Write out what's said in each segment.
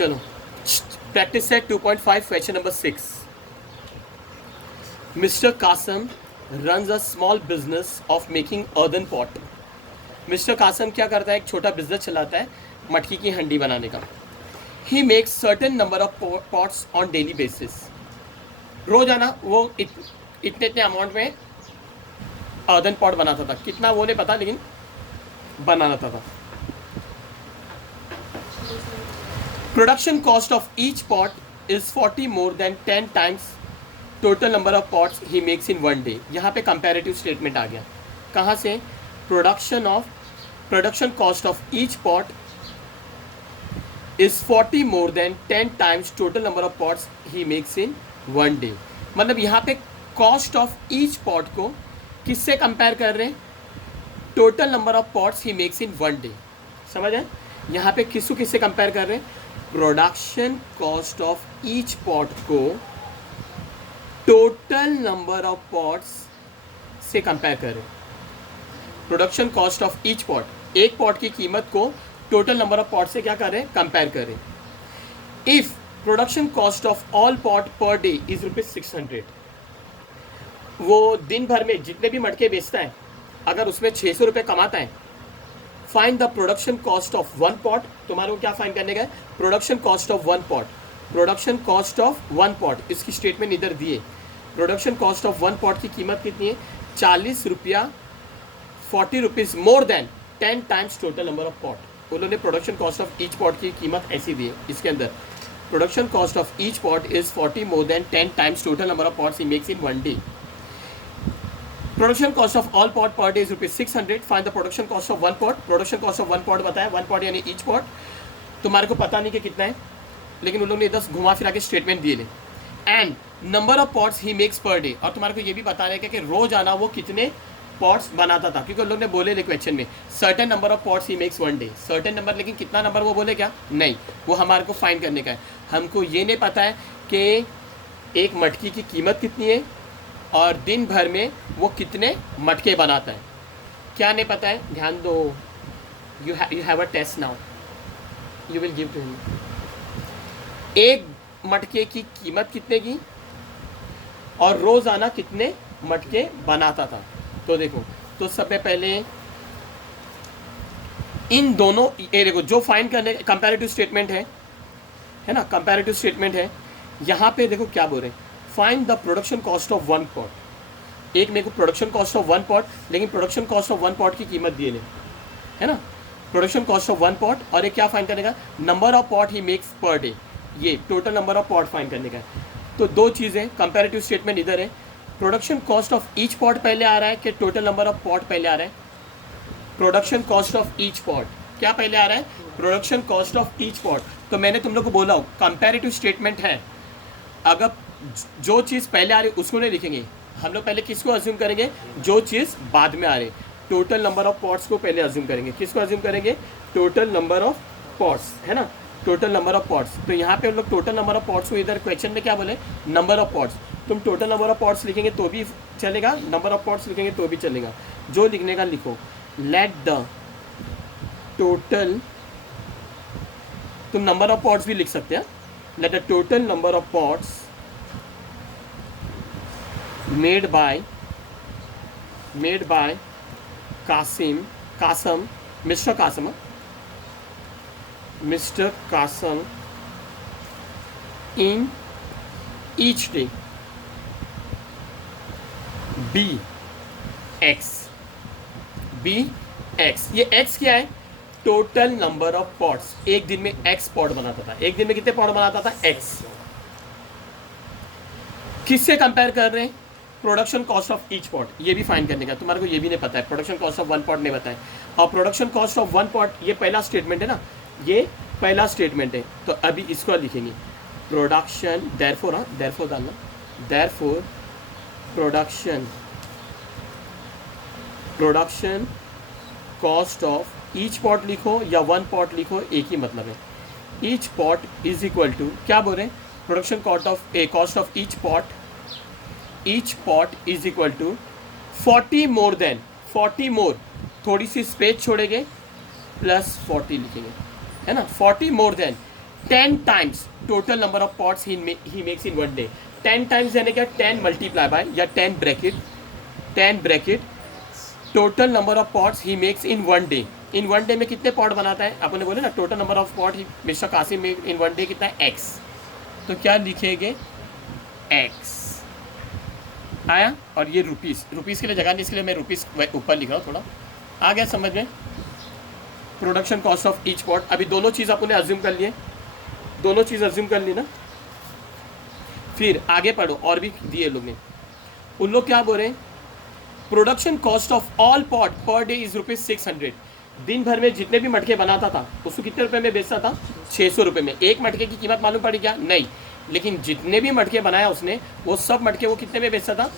चलो practice set 2.5 question number 6. Mr. Kasam runs a small business of making earthen pot. Mister Kasam क्या करता है, एक छोटा बिजनेस चलाता है मटकी की हंडी बनाने का. He makes certain number of pots on daily basis. रोजाना वो इतने इतने अमाउंट में अर्दन पॉट बनाता था. कितना वो नहीं पता, लेकिन बनाता था. Production cost of each pot is 40 more than 10 times total number of pots he makes in one day. यहाँ पे कंपैरेटिव स्टेटमेंट आ गया. कहाँ से? Production cost of each pot is 40 more than 10 times total number of pots he makes in one day. मतलब यहाँ पे cost of each pot को किससे कंपेयर कर रहे हैं? Total number of pots he makes in one day. समझ आए? यहाँ पे किससे कंपेयर कर रहे हैं? Production cost of each pot को टोटल नंबर ऑफ पॉट्स से कंपेयर कर रहे हैं. Production cost of each pot, एक पॉट की कीमत को टोटल नंबर ऑफ पॉट से क्या कर रहे हैं? कंपेयर कर रहे हैं. If production cost of all pot per day is ₹600, वो दिन भर में जितने भी मटके बेचता है अगर उसमें 600 रुपये कमाता है, find the production cost of one pot. तुम्हारे को क्या फाइंड करने का है? Production cost of one pot. Production cost of one pot, इसकी स्टेटमेंट इधर दिए. Production cost of one pot की कीमत कितनी है? 40 रुपया, 40 rupees more than 10 times total number of pot. उन्होंने production cost of each pot की कीमत ऐसी दी है. इसके अंदर production cost of each pot is 40 more than 10 times total number of pots he makes in one day. Production cost of all pot per day is ₹600. Find the production cost of one pot. Production cost of one pot बताया, one pot यानी each pot. तुम्हारे को पता नहीं कि कितना है, लेकिन उन लोगों ने 10 घुमा फिरा के स्टेटमेंट दिए. And number of pots he makes per day. और तुम्हारे को ये भी बताना है कि रोज आना वो कितने पॉट्स बनाता था, क्योंकि उन लोग ने बोले ले क्वेश्चन में certain number of pots he makes one day. Certain number, लेकिन कितना नंबर वो बोले क्या? नहीं, वो हमारे को फाइंड करने का है. हमको ये नहीं पता है कि एक मटकी की कीमत कितनी है और दिन भर में वो कितने मटके बनाता है. क्या नहीं पता है? ध्यान दो. You have a test now, you will give to him. एक मटके की कीमत कितने की और रोजाना कितने मटके बनाता था. तो देखो, तो सबसे पहले इन दोनों, ये देखो जो फाइंड करने कंपैरेटिव स्टेटमेंट है ना, कंपैरेटिव स्टेटमेंट है. यहाँ पे देखो क्या बोल रहे हैं, find the production cost of one pot. एक मेरे को production cost of one pot, लेकिन production cost of one pot की कीमत दिए ले, है ना. Production cost of one pot, और एक क्या फाइंड करने का? नंबर ऑफ पॉट ही मेक्स पर डे. ये total number of pot find करने का है. तो दो चीज़ें, कंपैरेटिव स्टेटमेंट इधर है. Production cost of each pot पहले आ रहा है कि टोटल नंबर ऑफ पॉट पहले आ रहा है? Production cost of each pot क्या पहले आ रहा है? Production cost of each pot. तो मैंने तुम लोग को बोला हो कंपैरेटिव स्टेटमेंट है, अगर जो चीज़ पहले आ रही है उसको नहीं लिखेंगे. हम लोग पहले किसको अज्यूम करेंगे? जो चीज़ बाद में आ रही. टोटल नंबर ऑफ पॉट्स को पहले अज्यूम करेंगे. किसको अज्यूम करेंगे? टोटल नंबर ऑफ पॉट्स, है ना, टोटल नंबर ऑफ पॉट्स. तो यहाँ पे हम लोग टोटल नंबर ऑफ पॉट्स को इधर क्वेश्चन में क्या बोले? Number of pots. तुम टोटल नंबर ऑफ पॉट्स लिखेंगे तो भी चलेगा, नंबर ऑफ पॉट्स लिखेंगे तो भी चलेगा. जो लिखने का लिखो. लेट द टोटल, तुम नंबर ऑफ पॉट्स भी लिख सकते हैं. Let the total number of pots made by Kasim, Mr. Kasam in each day be X. ये X क्या है? Total number of pots. एक दिन में X पॉट बनाता था. एक दिन में कितने पॉट बनाता था? X. किससे कंपेयर कर रहे हैं? Production cost of each pot. ये भी फाइंड करने का. तुम्हारे को ये भी नहीं पता है, production cost of one pot नहीं बताया. और production cost of one pot, ये पहला स्टेटमेंट है ना, ये पहला स्टेटमेंट है. तो अभी इसको लिखेंगे प्रोडक्शन, देयरफॉर, देयरफॉर डालना, therefore production cost of each pot लिखो या वन पॉट लिखो, एक ही मतलब है. Each pot is equal to, क्या बोल रहे हैं? Production cost of each pot is equal to 40 more than, 40 more, थोड़ी सी स्पेस छोड़ेंगे, प्लस 40 लिखेंगे, है ना. 40 more than 10 times total number of pots he makes in one day. 10 times यानी क्या, 10 मल्टीप्लाई बाय या 10 bracket total number of pots he makes in one day. In one day में कितने पॉट बनाता है, आपने बोले ना total number of pot he mister Kasim make in one day कितना है, एक्स। तो क्या लिखेंगे, एक्स आया। और ये रुपीज़ के लिए जगह नहीं, इसके लिए मैं रुपीज़ ऊपर लिख रहा हूँ थोड़ा। आ गया समझ में। Production cost of each pot. अभी दोनों चीज़ आपने अज्यूम कर लिए, दोनों चीज़ अज्यूम कर ली ना। फिर आगे पढ़ो, और भी दिए लोग ने। उन लोग क्या बोल रहे हैं, production cost of all pot per day is ₹600। दिन भर में जितने भी मटके बनाता था उसको कितने रुपए में बेचता था, 600 रुपये में। एक मटके की कीमत मालूम पड़ी क्या, नहीं, लेकिन जितने भी मटके बनाया उसने वो सब मटके वो कितने में बेचता था,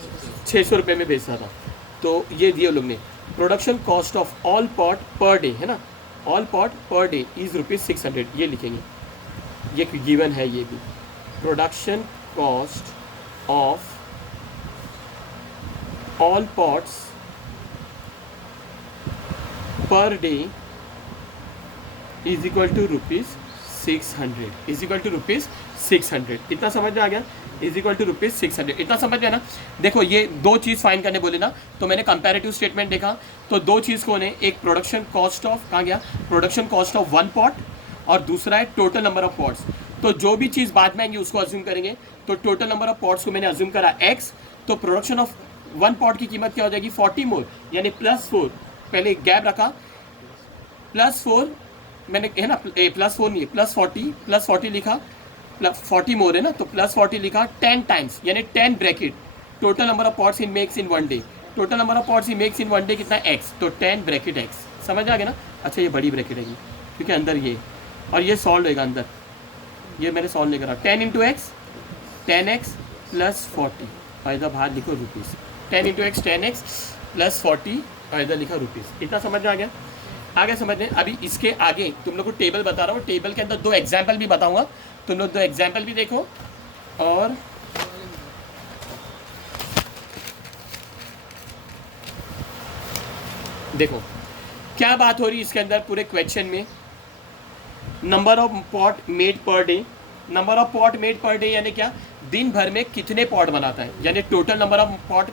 600 रुपये में बेचता था। तो ये दिए लोग ने, production cost of all pot per day है ना, all pot per day is ₹600, ये लिखेंगे, ये गिवन है ये भी। Production cost of all pots per day is equal to ₹600, is equal to ₹600। इतना समझ में आ गया, इज इक्वल टू ₹600, इतना समझ में ना। देखो ये दो चीज़ फाइंड करने बोले ना, तो मैंने कंपैरेटिव स्टेटमेंट देखा, तो दो चीज़ कौन है, एक प्रोडक्शन कॉस्ट ऑफ, कहाँ गया, production cost of one pot, और दूसरा है टोटल नंबर ऑफ पॉट्स। तो जो भी चीज़ बाद में आएंगे उसको अज्यूम करेंगे। तो टोटल नंबर ऑफ पॉट्स को मैंने अज्यूम करा x, तो प्रोडक्शन ऑफ वन पॉट की कीमत क्या हो जाएगी, 40 मोल, यानी +4, पहले गैप रखा, +4 मैंने, है ना, +4 नहीं है, +40 लिखा, 40 मोर है ना, तो +40 लिखा, 10 टाइम्स यानी 10 bracket total number of pots in makes in one day. Total number of pots in makes in one day कितना है, x, तो 10 ब्रैकेट x। समझ आ गया ना। अच्छा ये बड़ी ब्रैकेट है क्योंकि अंदर ये, और ये सॉल्व होगा अंदर, ये मैंने सॉल्व नहीं करा, 10 × x 10x + 40, और इधर बाहर लिखो रुपीज़, 10 × x 10x + 40, और इधर लिखा रुपीज़। इतना समझ में आ गया, आगे समझने। अभी इसके आगे तुम लोग को टेबल बता रहा हूँ, टेबल के अंदर 2 एग्जाम्पल भी बताऊंगा, तुम लोग 2 एग्जाम्पल भी देखो। और देखो क्या बात हो रही है इसके अंदर पूरे क्वेश्चन में, number of pot made per day. Number of pot made per day यानी क्या, दिन भर में कितने पॉट बनाता है, यानी total number of pot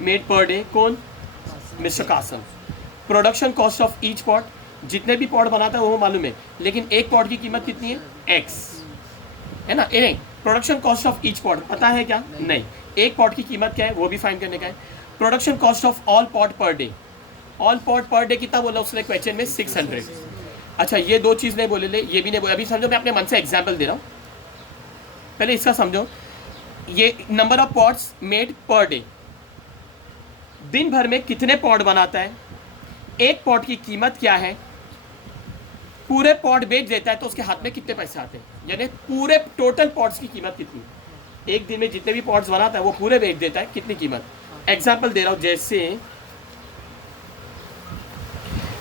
made per day. कौन, mister Kasam. Production cost of each pot, जितने भी पॉट बनाता है वो मालूम है, लेकिन एक पॉट की कीमत कितनी है, x, है ना। नहीं, production cost of each pot पता है क्या, नहीं, एक पॉट की कीमत क्या है वो भी फाइंड करने का है। Production cost of all pot per day, all pot per day कितना बोला उसने क्वेश्चन में, 600। अच्छा ये दो चीज़ नहीं बोले ले, ये भी नहीं बोले। अभी समझो मैं अपने मन से एग्जाम्पल दे रहा हूँ, पहले इसका समझो। ये number of pots made per day, दिन भर में कितने पॉट बनाता है, एक पॉट की कीमत क्या है, पूरे पॉट बेच देता है तो उसके हाथ में कितने पैसे आते हैं, यानी पूरे टोटल पॉट्स की कीमत कितनी, एक दिन में जितने भी पॉट्स बनाता है वो पूरे बेच देता है, कितनी कीमत। एग्जाम्पल दे रहा हूँ,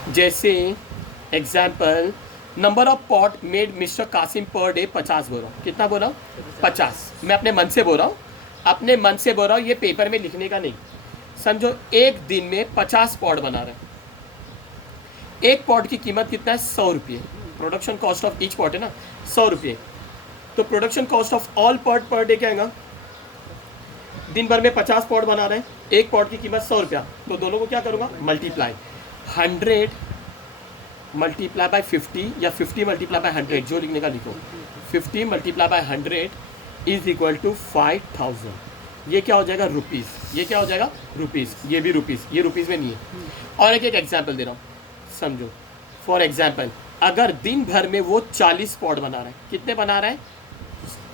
जैसे example, number of pot made mister Kasim per day 50 बोल रहा हूँ, कितना बोल रहा हूँ, 50। मैं अपने मन से बोल रहा हूँ, अपने मन से बोल रहा हूँ, ये पेपर में लिखने का नहीं। समझो एक दिन में 50 पॉट बना रहे हैं, एक पॉट की कीमत कितना है, 100 रुपये। Production cost of each pot है ना, 100 रुपये। तो production cost of all pot per day क्या आएगा, दिन भर में 50 पॉट बना रहे हैं, एक पॉट की कीमत 100 रुपया, तो दोनों को क्या करूँगा, मल्टीप्लाई, 100 मल्टीप्लाई बाय 50 या 50 मल्टीप्लाई बाय 100, जो लिखने का लिखो, 50 multiply by 100 is equal to 5000। ये क्या हो जाएगा, रुपीज़। ये क्या हो जाएगा, रुपीज़। ये भी रुपीज़, ये रुपीज़ में नहीं है। और एक एग्जाम्पल दे रहा हूँ, समझो। फॉर एग्जाम्पल, अगर दिन भर में वो 40 पॉट बना रहा है, कितने बना रहा है,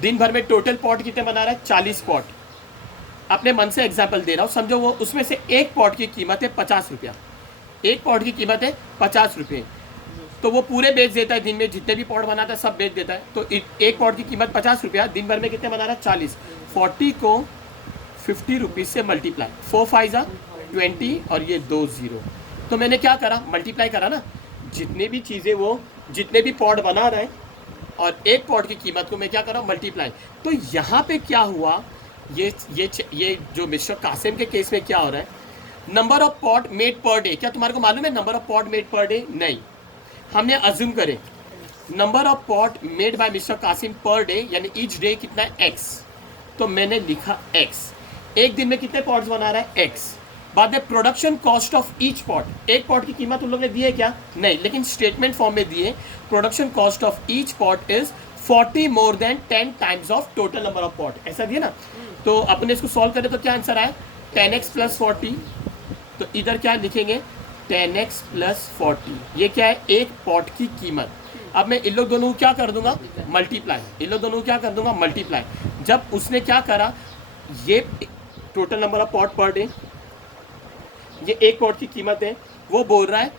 दिन भर में टोटल पॉट कितने बना रहा है, 40 पॉट। अपने मन से एग्जाम्पल दे रहा हूँ, समझो। वो उसमें से एक पॉट की कीमत है 50 रुपया, एक पॉट की कीमत है 50 रुपये, तो वो पूरे बेच देता है, दिन में जितने भी पॉट बनाता है सब बेच देता है। तो एक पॉट की कीमत 50 रुपया, दिन भर में कितने बना रहा है, 40। 40 को 50 रुपीज़ से मल्टीप्लाई, 4 5 जा 20, और ये 2 0। तो मैंने क्या करा, मल्टीप्लाई करा ना, जितने भी चीज़ें वो, जितने भी पॉट बना रहे हैं, और एक पॉट की कीमत को मैं क्या करा, मल्टीप्लाई। तो यहाँ पे क्या हुआ, ये जो मिस्टर कासिम के केस में क्या हो रहा है, number of pot made per day, क्या तुम्हारे को मालूम है number of pot made per day, नहीं, हमने अज्यूम करे number of pot made by mister Kasim per day, यानी ईच डे कितना है एक्स, तो मैंने लिखा एक्स। एक दिन में कितने पॉट्स बना रहा है एक्स। बाद में production cost of each pot, एक पॉट की कीमत उन लोगों ने दी है क्या, नहीं, लेकिन स्टेटमेंट फॉर्म में दिए production cost of each pot is 40 more than 10 times of total number of pot, ऐसा दिया ना। तो अपने इसको सॉल्व करें तो क्या आंसर आया 10x प्लस 40, तो इधर क्या लिखेंगे 10x प्लस 40, ये क्या है एक पॉट की कीमत। अब मैं इन लोग दोनों को क्या कर दूंगा मल्टीप्लाई, इन लोग दोनों को क्या कर दूंगा मल्टीप्लाई। जब उसने क्या करा, ये total number of pot per day, ये एक पॉट की कीमत है, वो बोल रहा है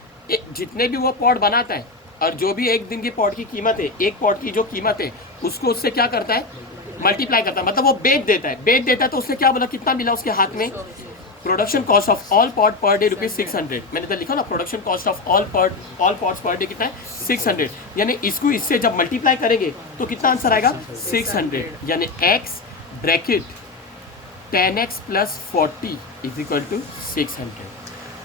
जितने भी वो पॉट बनाता है और जो भी एक दिन की पॉट की कीमत है, एक पॉट की जो कीमत है उसको उससे क्या करता है मल्टीप्लाई करता है, मतलब वो बेच देता है, तो उसने क्या बोला कितना मिला उसके हाथ में, production cost of all pot per day ₹600। मैंने तो लिखा ना production cost of all pots per day कितना है 600, यानी इसको इससे जब मल्टीप्लाई करेंगे तो कितना आंसर आएगा 600, यानी x bracket 10x plus 40 is equal to 600,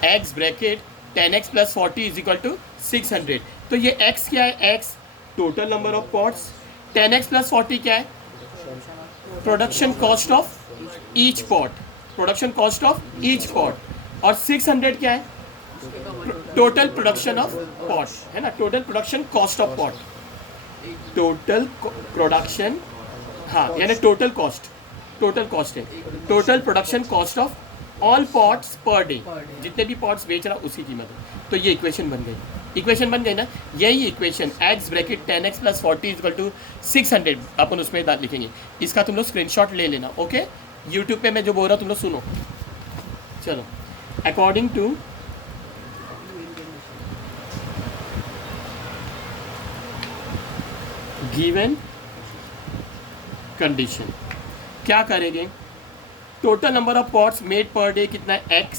x bracket 10x plus 40 is equal to 600। तो ये x क्या है, x total number of pots, 10x plus 40 क्या है production cost of each pot, production cost of each pot, और 600 क्या है total production of pot, है ना, total production cost of pot, total production, हाँ यानी टोटल कॉस्ट है, total production cost of all pots per day, जितने भी पॉट्स बेच रहा उसकी कीमत है। तो ये इक्वेशन बन गई ना, यही equation x bracket 10x plus 40 equal to 600 अपन उसमें लिखेंगे। इसका तुम लोग स्क्रीनशॉट ले लेना, ओके। यूट्यूब पे मैं जो बोल रहा हूँ तुम लोग सुनो। चलो, अकॉर्डिंग टू गिवन कंडीशन क्या करेंगे, total number of pots made per day कितना है x,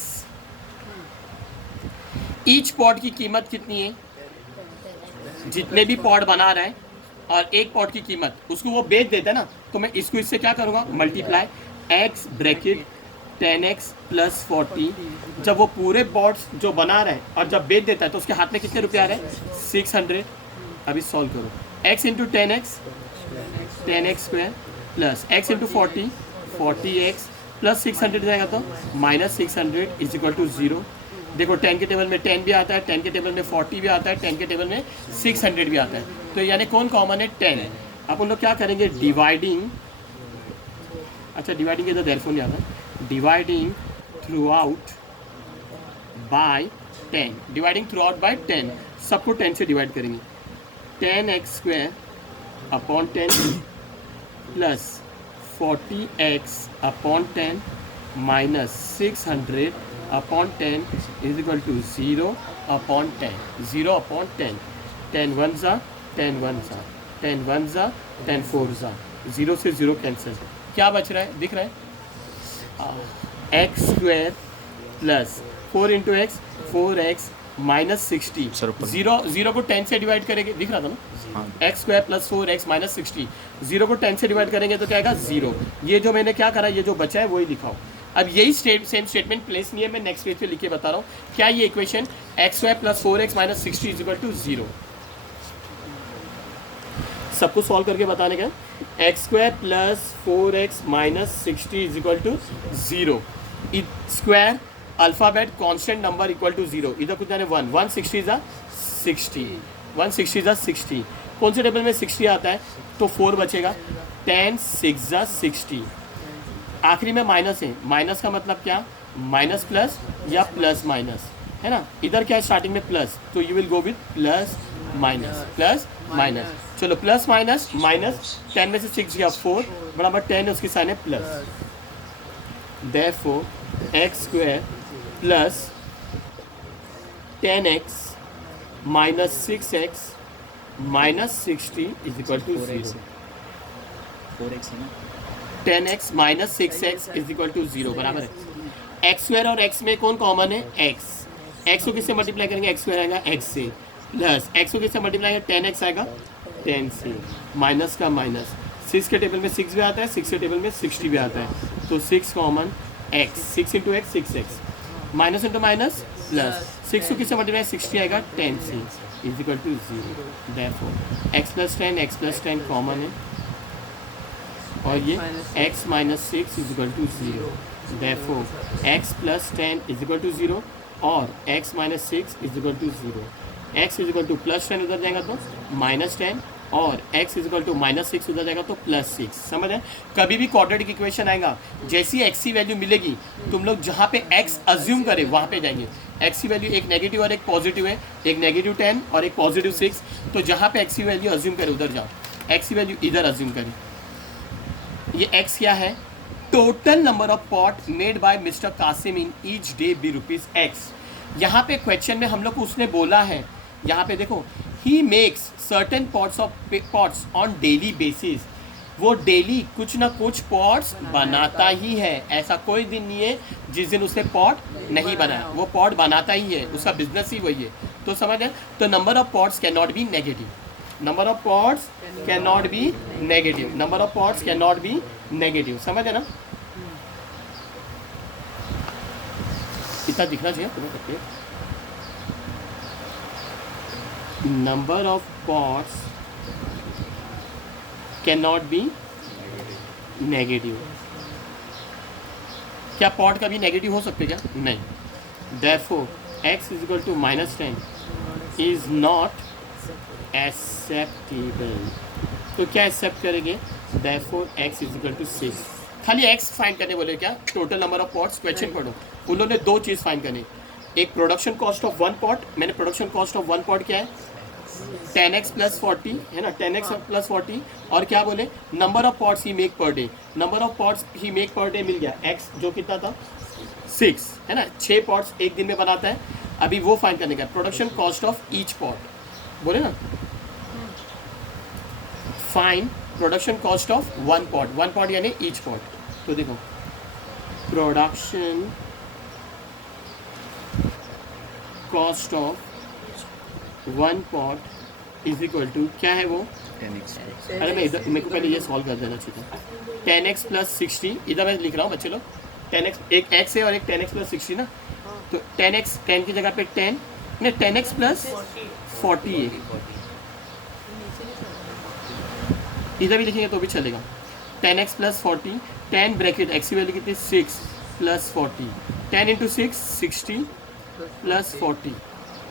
ईच पॉट की कीमत कितनी है, जितने भी पॉट बना रहा है और एक पॉट की कीमत उसको वो बेच देता है ना, तो मैं इसको इससे क्या करूँगा multiply, x bracket 10x plus 40, जब वो पूरे पॉट्स जो बना रहा है और जब बेच देता है तो उसके हाथ में कितने रुपये आ रहे हैं 600। अभी सॉल्व करो, x into 10x square plus x into 40x plus 600 जाएगा तो माइनस 600 इज इक्वल टू 0। देखो 10 के टेबल में 10 भी आता है, 10 के टेबल में 40 भी आता है, 10 के टेबल में 600 भी आता है, तो यानी कौन कॉमन है 10। अब हम लोग क्या करेंगे डिवाइडिंग, अच्छा डिवाइडिंग के तो देयरफॉर नहीं आता, dividing throughout by 10, dividing throughout by 10, सबको 10 से डिवाइड करेंगे, 10x square upon 10 plus 40x upon 10 minus 600 upon 10 is equal to 0 upon 10, 0 upon 10, 10 1 ज़ा 10 1 ज़ा 10 1 ज़ा 10 4 ज़ा, 0 से 0 कैंसिल, क्या बच रहा है दिख रहा है x square plus 4 into x 4x minus 60, 0 को 10 से डिवाइड करेंगे, दिख रहा था ना, x square plus 4x minus 60, 0 को 10 से डिवाइड करेंगे तो क्या आएगा 0। ये जो मैंने क्या करा, ये जो बचा है वही लिखाओ। अब यही सेम स्टेटमेंट प्लेस नहीं है, मैं नेक्स्ट पेज पे लिख के बता रहा हूँ। क्या ये equation x square plus 4x minus 60 is equal to 0, सबको सॉल्व करके बताने का, x square plus 4x minus 60 is equal to 0, square alphabet constant number equal to 0, इधर कुछ जाने 1, 160 ज़ा 60, 160 ज़ा 60, कौन से टेबल में 60 आता है तो 4 बचेगा, 10 6 ज़ा 60, आखिरी में माइनस है, माइनस का मतलब क्या माइनस प्लस या प्लस माइनस, है ना, इधर क्या है स्टार्टिंग में प्लस, तो you will go with plus minus, चलो प्लस माइनस माइनस, 10 में से 6 गया 4 बराबर 10 है, उसकी साइन है plus, therefore x square plus 10x minus 6x minus 60 is equal to 0, 10x minus 6x is equal to 0 बराबर है। x स्क्वायर और x में कौन कॉमन है, x को किससे मल्टीप्लाई करेंगे, x स्क्वायर आएगा x से, प्लस x को किससे मल्टीप्लाई करेंगे 10x आएगा 10 से, माइनस का माइनस, 6 के टेबल में 6 भी आता है, 6 के टेबल में 60 भी आता है, तो 6 common, x 6 into x 6x, minus into minus plus, 6 को किससे मल्टीप्लाई 60 आएगा 10 से, is equal to 0। Therefore x plus 10 x plus 10 कॉमन है और ये x minus 6 is equal to 0। Therefore x plus 10 is equal to 0 और x minus 6 is equal to 0। x is equal to plus 10 उधर जाएगा तो माइनस 10 और x is equal to minus 6 उधर जाएगा तो प्लस 6। समझ आए? कभी भी क्वाड्रेटिक इक्वेशन आएगा, जैसी x की वैल्यू मिलेगी तुम लोग जहाँ पे x अज्यूम करे वहाँ पे जाएंगे। x की वैल्यू एक नेगेटिव और एक पॉजिटिव है, एक नेगेटिव 10 और एक पॉजिटिव 6, तो जहाँ पे x की वैल्यू अज्यूम करे उधर जाओ। x की वैल्यू इधर अज्यूम करें। ये x क्या है? Total number of pot made by mister Kasim in each day B rupees x। यहाँ पे क्वेश्चन में हम लोग को उसने बोला है, यहाँ पे देखो, he makes certain pots on daily basis. वो डेली कुछ ना कुछ पॉट्स बनाता ही है, ऐसा कोई दिन नहीं है जिस दिन उसने पॉट नहीं बनाया, वो पॉट बनाता ही है, उसका बिजनेस ही वही है। तो समझ है? तो number of pots can not be negative, number of pots can not be negative, number of pots can not be negative. समझ है ना? इतना दिखना चाहिए तुम्हें करते। Number of pots can not be negative. क्या पॉट कभी नेगेटिव हो सकते क्या? नहीं। Therefore x is equal to minus 10 is not acceptable. तो क्या एक्सेप्ट करेंगे? Therefore x is equal to 6। खाली x फाइंड करने बोले क्या? Total number of pots. Question पढ़ो, उन्होंने दो चीज़ फाइंड करनी। एक production cost of one pot, मैंने production cost of one pot क्या है? 10x प्लस 40 है ना, 10x प्लस 40। और क्या बोले? Number of pots he make per day, number of pots he make per day meal गया x, जो कितना था? 6 है ना, 6 पॉट्स एक दिन में बनाता है। अभी वो फाइंड करने का production cost of each pot, बोले ना, find production cost of one pot यानी ईच पॉट। तो देखो, production cost of one pot is equal to क्या है वो? 10x। अरे मैं इधर, मेरे को पहले ये सॉल्व कर देना चाहिए। 10x प्लस 60, इधर मैं लिख रहा हूँ बच्चे लोग, 10x, एक x है और एक 10x प्लस 60 ना, तो 10x 10 की जगह पे 10 नहीं, 10x प्लस 40 है, इधर भी लिखेंगे तो भी चलेगा। 10x प्लस 40, 10 ब्रैकेट x की वैल्यू कितनी? 6 प्लस 40, 10 इंटू 6 60 प्लस 40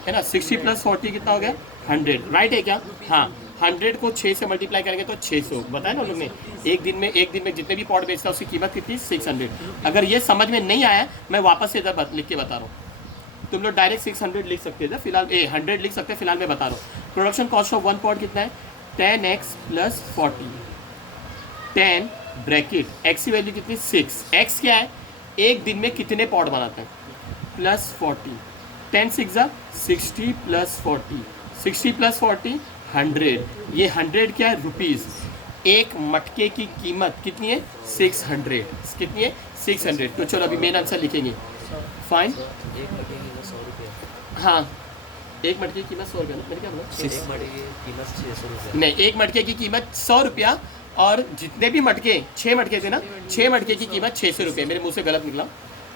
है ना, 60 प्लस 40 कितना हो गया? 100। राइट है क्या? हाँ, 100 को 6 से मल्टीप्लाई करेंगे तो 600। बताया ना उन लोग ने, एक दिन में जितने भी पॉट बेचता है उसकी कीमत कितनी? 600। अगर ये समझ में नहीं आया, मैं वापस से इधर लिख के बता रहा हूँ। तुम लोग डायरेक्ट 600 लिख सकते हैं, फिलहाल 100 लिख सकते हैं, फिलहाल मैं बता रहा हूँ। Production cost of one pot कितना है? 10x प्लस 40, 10 ब्रैकेट x की वैल्यू कितनी? 6। x क्या है? एक दिन में कितने पॉट बनाते हैं? Plus 40, 10 6 60 plus 40, 60 plus 40 100। ये 100 क्या है? रुपीज़। एक मटके की कीमत कितनी है? 600। कितनी है? 600। तो चलो अभी मेन आंसर लिखेंगे। फाइन। एक मटके की कीमत 100 रुपये। हाँ, एक मटके की कीमत 100 रुपया ना, मैंने क्या बोला? एक मटके की कीमत 600 रुपये। नहीं, एक मटके की कीमत 100 रुपया और जितने भी मटके, 6 मटके थे ना, 6 मटके की कीमत 600 रुपये। मेरे मुंह से गलत निकला।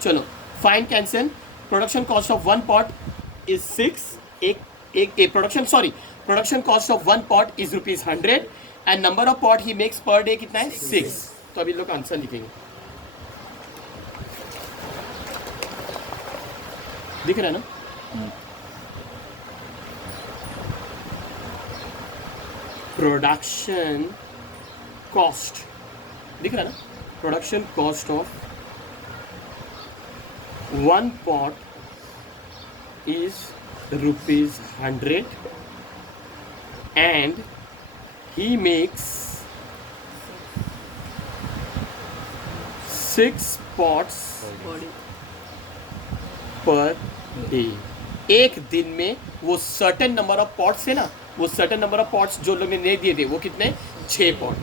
चलो fine cancel. Production cost of one pot is 6। Production cost of one pot is ₹100 and number of pot ही मेक्स पर डे कितना है? 6। तो अभी लोग आंसर लिखेंगे। दिख रहा है ना? प्रोडक्शन कॉस्ट दिख रहा है ना? Production cost of one pot is ₹100 and he makes 6 pots per day. एक दिन में वो सर्टेन नंबर ऑफ पॉट्स है ना, वो सर्टेन नंबर ऑफ पॉट्स जो लोग ने दिए थे वो कितने? 6 पॉट।